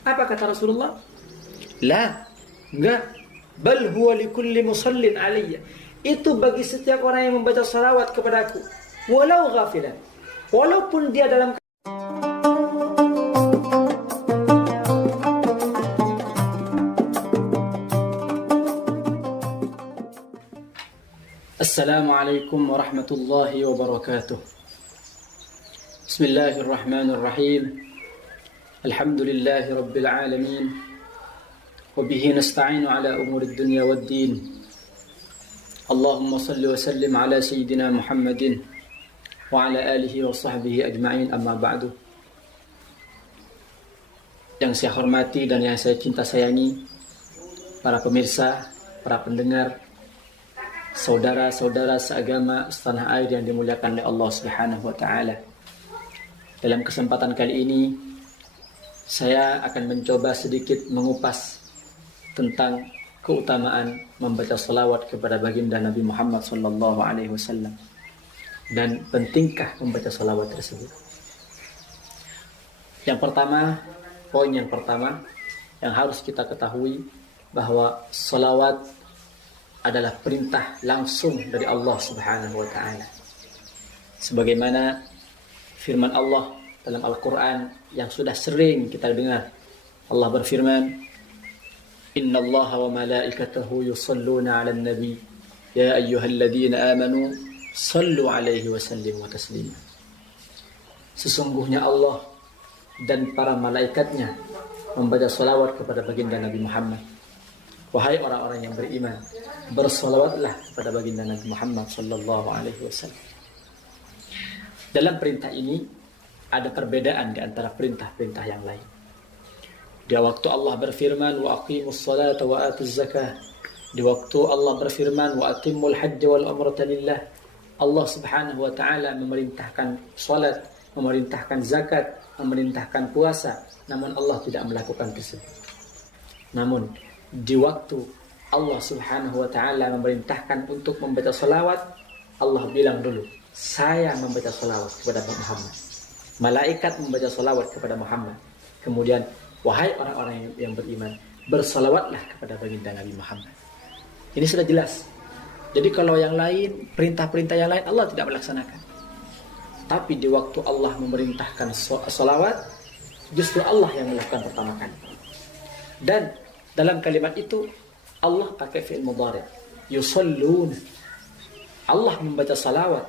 Apa kata Rasulullah? La, enggak. Bal huwa likulli musallin alayya. Itu bagi setiap orang yang membaca salawat kepadaku, walau ghafilan, walaupun dia dalam. Assalamualaikum warahmatullahi wabarakatuh. Bismillahirrahmanirrahim. Alhamdulillahi rabbil alamin. Wabihi nasta'inu ala umuri dunya waddin. Allahumma salli wa sallim ala sayyidina Muhammadin wa ala alihi wa sahbihi ajma'in, amma ba'du. Yang saya hormati dan yang saya cinta sayangi, para pemirsa, para pendengar, saudara-saudara seagama setanah air yang dimuliakan oleh Allah Subhanahu wa taala. Dalam kesempatan kali ini saya akan mencoba sedikit mengupas tentang keutamaan membaca salawat kepada baginda Nabi Muhammad sallallahu alaihi wasallam dan pentingkah membaca salawat tersebut. Poin yang pertama yang harus kita ketahui bahwa salawat adalah perintah langsung dari Allah Subhanahu wa taala. Sebagaimana firman Allah dalam Al-Qur'an yang sudah sering kita dengar. Allah berfirman, Innallaha wa malaikatahu yusalluna 'alan nabi ya ayyuhalladzina amanu sallu 'alaihi wa sallimu taslima. Sesungguhnya Allah dan para malaikatnya membaca salawat kepada baginda Nabi Muhammad. Wahai orang-orang yang beriman, bersalawatlah kepada baginda Nabi Muhammad sallallahu alaihi wasallam. Dalam perintah ini ada perbedaan di antara perintah-perintah yang lain. Di waktu Allah berfirman wa aqimus salata wa atuz zakah, di waktu Allah berfirman wa atimmul hajja wal umrata lillah, Allah Subhanahu wa taala memerintahkan salat, memerintahkan zakat, memerintahkan puasa, namun Allah tidak melakukan tersebut. Namun di waktu Allah Subhanahu wa taala memerintahkan untuk membaca salawat, Allah bilang dulu, saya membaca salawat kepada Muhammad. Malaikat membaca salawat kepada Muhammad. Kemudian, wahai orang-orang yang beriman, bersalawatlah kepada baginda Nabi Muhammad. Ini sudah jelas. Jadi kalau yang lain, perintah-perintah yang lain Allah tidak melaksanakan. Tapi di waktu Allah memerintahkan salawat, justru Allah yang melakukan pertama kali. Dan dalam kalimat itu Allah pakai fi'il mudhari', yusallun. Allah membaca salawat,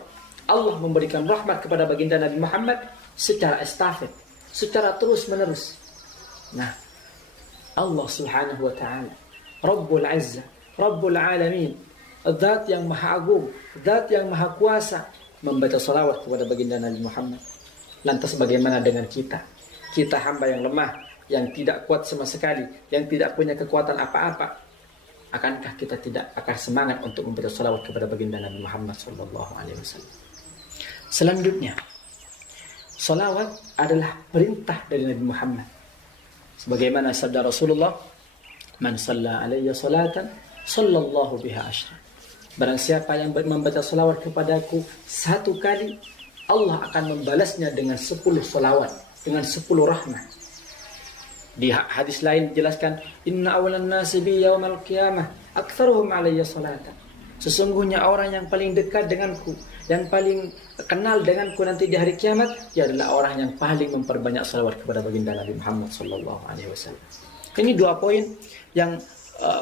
Allah memberikan rahmat kepada baginda Nabi Muhammad secara estafet, secara terus-menerus. Nah, Allah Subhanahu wa taala, Rabbul Azza, Rabbul Alamin, Zat yang Maha Agung, Zat yang Maha Kuasa, membaca salawat kepada baginda Nabi Muhammad. Lantas bagaimana dengan kita? Kita hamba yang lemah, yang tidak kuat sama sekali, yang tidak punya kekuatan apa-apa. Akankah kita tidak akan semangat untuk membaca salawat kepada baginda Nabi Muhammad sallallahu alaihi wasallam? Selanjutnya, salawat adalah perintah dari Nabi Muhammad. Sebagaimana sabda Rasulullah, "Man shalla alayya salatan, sallallahu biha asyra." Barang siapa yang membaca salawat kepadaku satu kali, Allah akan membalasnya dengan 10 salawat, dengan 10 rahmat. Di hadis lain dijelaskan, inna awalan nasi bi yaumal qiyamah aktsaruhum alayya salatan. Sesungguhnya orang yang paling dekat denganku, yang paling kenal denganku nanti di hari kiamat, ia adalah orang yang paling memperbanyak salawat kepada baginda Nabi Muhammad sallallahu alaihi wasallam. Ini 2 poin yang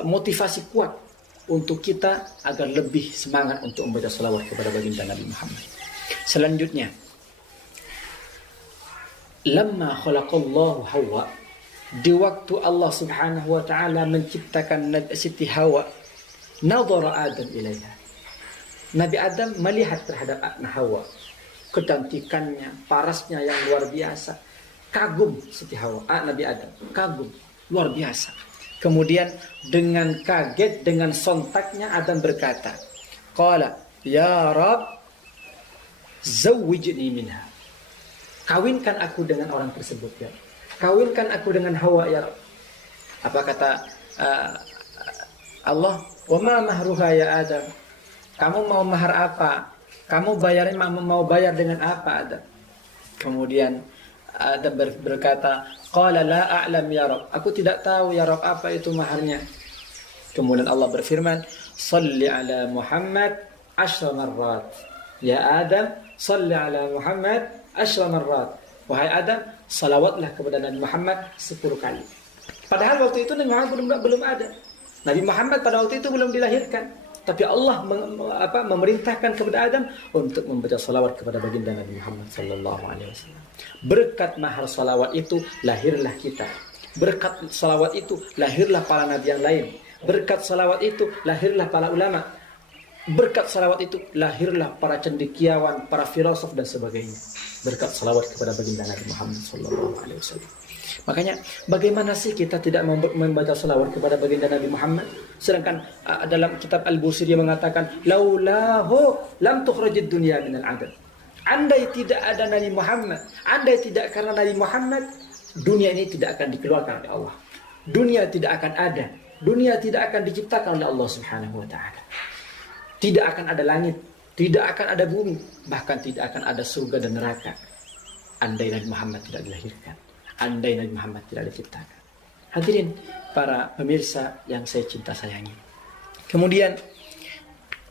motivasi kuat untuk kita agar lebih semangat untuk membaca salawat kepada baginda Nabi Muhammad. Selanjutnya, lamma khalaqallahu Hawa, di waktu Allah Subhanahu wa taala menciptakan Siti Hawa, nadhara Adam ilaiha. Nabi Adam melihat terhadap Hawa, kecantikannya, parasnya yang luar biasa. Kagum Siti Hawa, Nabi Adam kagum luar biasa. Kemudian dengan kaget, dengan sontaknya Adam berkata, qala ya Rabb zawwijni minha. Kawinkan aku dengan orang tersebut ya. Kawinkan aku dengan Hawa ya Rabb. Apa kata Allah? Wa ma mahruha ya Adam. Kamu mau mahar apa? Kamu bayarin, mau bayar dengan apa Adam? Kemudian Adam berkata, qala la a'lam ya Rabb, aku tidak tahu ya Rabb apa itu maharnya. Kemudian Allah berfirman, salli ala Muhammad 10 marrat. Ya Adam, salli ala Muhammad 10 marrat. Wahai Adam, salawatlah kepada Nabi Muhammad 10 kali. Padahal waktu itu Nabi Muhammad belum ada. Nabi Muhammad pada waktu itu belum dilahirkan. Tapi Allah memerintahkan kepada Adam untuk membaca salawat kepada baginda Nabi Muhammad sallallahu alaihi wasallam. Berkat mahar salawat itu lahirlah kita. Berkat salawat itu lahirlah para nabi yang lain. Berkat salawat itu lahirlah para ulama. Berkat salawat itu lahirlah para cendekiawan, para filosof dan sebagainya. Berkat salawat kepada baginda Nabi Muhammad sallallahu alaihi wasallam. Makanya bagaimana sih kita tidak membaca salawat kepada baginda Nabi Muhammad? Sedangkan dalam kitab Al-Busiri mengatakan, laulahu lam tukhrajid dunya minal adab. Andai tidak ada Nabi Muhammad, andai tidak karena Nabi Muhammad, dunia ini tidak akan dikeluarkan oleh Allah. Dunia tidak akan ada. Dunia tidak akan diciptakan oleh Allah Subhanahu wa taala. Tidak akan ada langit, tidak akan ada bumi, bahkan tidak akan ada surga dan neraka andai Nabi Muhammad tidak dilahirkan. Andai Nabi Muhammad tidak diciptakan. Hadirin para pemirsa yang saya cinta sayangi. Kemudian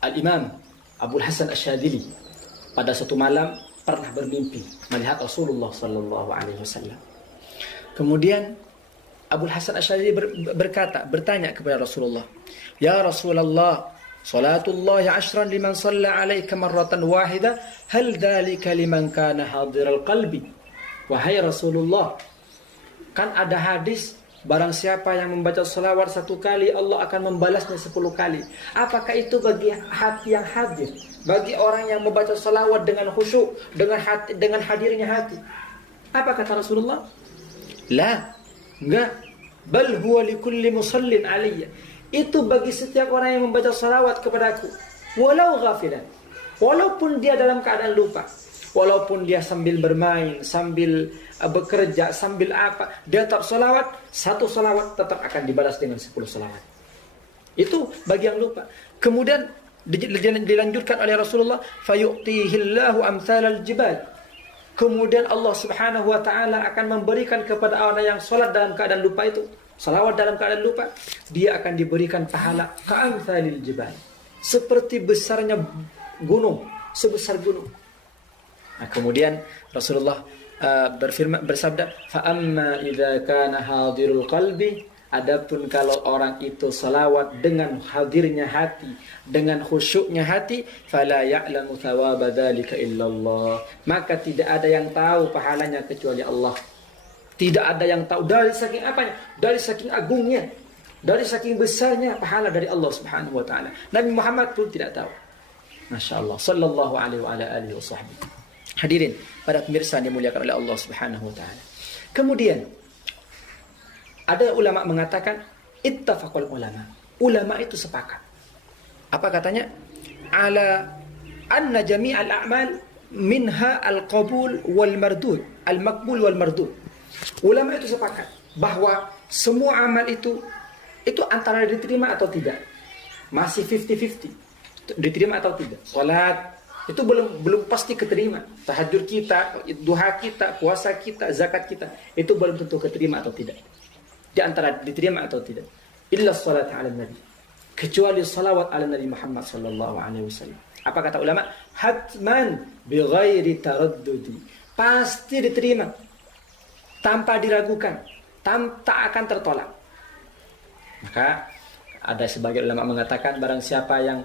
Al-Imam Abul Hasan Asy-Syadzili pada suatu malam pernah bermimpi melihat Rasulullah sallallahu alaihi wasallam. Kemudian Abul Hasan Asy-Syadzili bertanya kepada Rasulullah, "Ya Rasulullah, salatullah 10 liman shalla 'alaika marratan wahidah, hal dzalika liman kana hadiral qalbi?" Wahai Rasulullah, kan ada hadis, barang siapa yang membaca salawat 1 kali, Allah akan membalasnya 10 kali. Apakah itu bagi hati yang hadir? Bagi orang yang membaca salawat dengan khusyuk, dengan hadirnya hati? Apa kata Rasulullah? La, enggak. Bal huwa likulli musallin alayya. Itu bagi setiap orang yang membaca salawat kepadaku. Walau ghafilan. Walaupun dia dalam keadaan lupa. Walaupun dia sambil bermain, sambil bekerja, sambil apa, dia tetap salawat, 1 salawat tetap akan dibalas dengan 10 salawat. Itu bagi yang lupa. Kemudian dilanjutkan oleh Rasulullah, fayu'tihillahu amsalal jibal. Kemudian Allah Subhanahu wa taala akan memberikan kepada orang yang salat dalam keadaan lupa itu, salawat dalam keadaan lupa, dia akan diberikan pahala ka'amsalil jibal. Seperti besarnya gunung, sebesar gunung. Nah, kemudian Rasulullah bersabda, fa amma idza kana hadirul qalbi, adapun kalau orang itu salawat dengan hadirnya hati, dengan khusyuknya hati, fala ya'lamu thawaba dzalika illallah, maka tidak ada yang tahu pahalanya kecuali Allah. Tidak ada yang tahu dari saking apanya? Dari saking agungnya, dari saking besarnya pahala dari Allah Subhanahu wa taala. Nabi Muhammad pun tidak tahu. Masya Allah, sallallahu alaihi wa ala alihi wa sahbihi. Hadirin para pemirsa yang dimuliakan oleh Allah Subhanahu wa taala. Kemudian ada ulama mengatakan ittafaqul ulama. Ulama itu sepakat. Apa katanya? Ala anna jami'al a'mal minha al-qabul wal mardud, al-maqbul wal mardud. Ulama itu sepakat bahwa semua amal itu antara diterima atau tidak. Masih 50-50. Diterima atau tidak. Salat itu belum pasti keterima. Tahajud kita, duha kita, puasa kita, zakat kita, itu belum tentu keterima atau tidak. Di antara diterima atau tidak. Illa salat ala nabi. Kecuali salawat ala Nabi Muhammad sallallahu alaihi wasallam. Apa kata ulama? Hatman bighairi taraddudi. Pasti diterima. Tanpa diragukan, tak akan tertolak. Maka ada sebagian ulama mengatakan barang siapa yang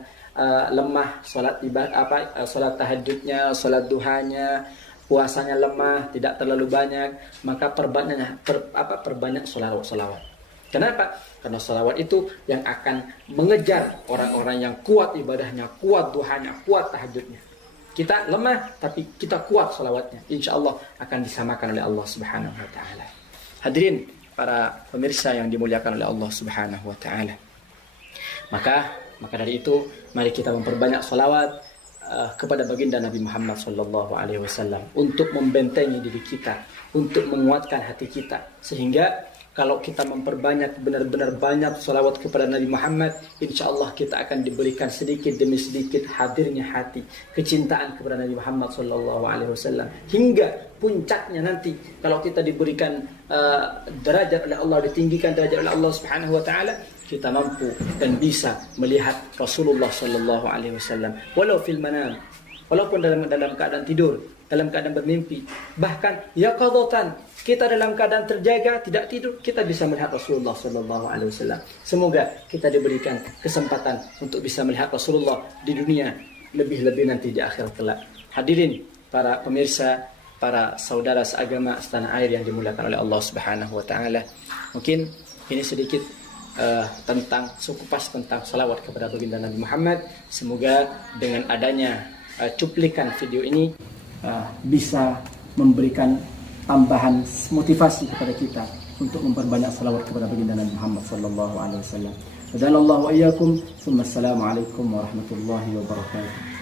lemah salat salat tahajudnya, salat duhanya, puasanya lemah, tidak terlalu banyak, maka perbanyak salawat. Kenapa? Karena salawat itu yang akan mengejar orang-orang yang kuat ibadahnya, kuat duhanya, kuat tahajudnya. Kita lemah tapi kita kuat salawatnya, insyaallah akan disamakan oleh Allah Subhanahu wa taala. Hadirin para pemirsa yang dimuliakan oleh Allah Subhanahu wa taala. Maka dari itu mari kita memperbanyak salawat kepada baginda Nabi Muhammad sallallahu alaihi wasallam untuk membentengi diri kita, untuk menguatkan hati kita sehingga Kalau kita memperbanyak, benar-benar banyak salawat kepada Nabi Muhammad, insya Allah kita akan diberikan sedikit demi sedikit hadirnya hati, kecintaan kepada Nabi Muhammad SAW. Hingga puncaknya nanti, kalau kita diberikan derajat oleh Allah, ditinggikan derajat oleh Allah Subhanahu Wa Taala, kita mampu dan bisa melihat Rasulullah SAW. Walau fil manam, walaupun dalam keadaan tidur, dalam keadaan bermimpi, bahkan yaqadatan, kita dalam keadaan terjaga, tidak tidur, kita bisa melihat Rasulullah SAW. Semoga kita diberikan kesempatan untuk bisa melihat Rasulullah di dunia, lebih-lebih nanti di akhir kelak. Hadirin para pemirsa, para saudara seagama setanah air yang dimuliakan oleh Allah Subhanahu Wa Taala. Mungkin ini sedikit tentang sekupas tentang salawat kepada baginda Nabi Muhammad. Semoga dengan adanya cuplikan video ini bisa memberikan tambahan motivasi kepada kita untuk memperbanyak salawat kepada baginda Nabi Muhammad sallallahu alaihi wasallam. Wa jazakallahu wa iyyakum. Assalamualaikum warahmatullahi wabarakatuh.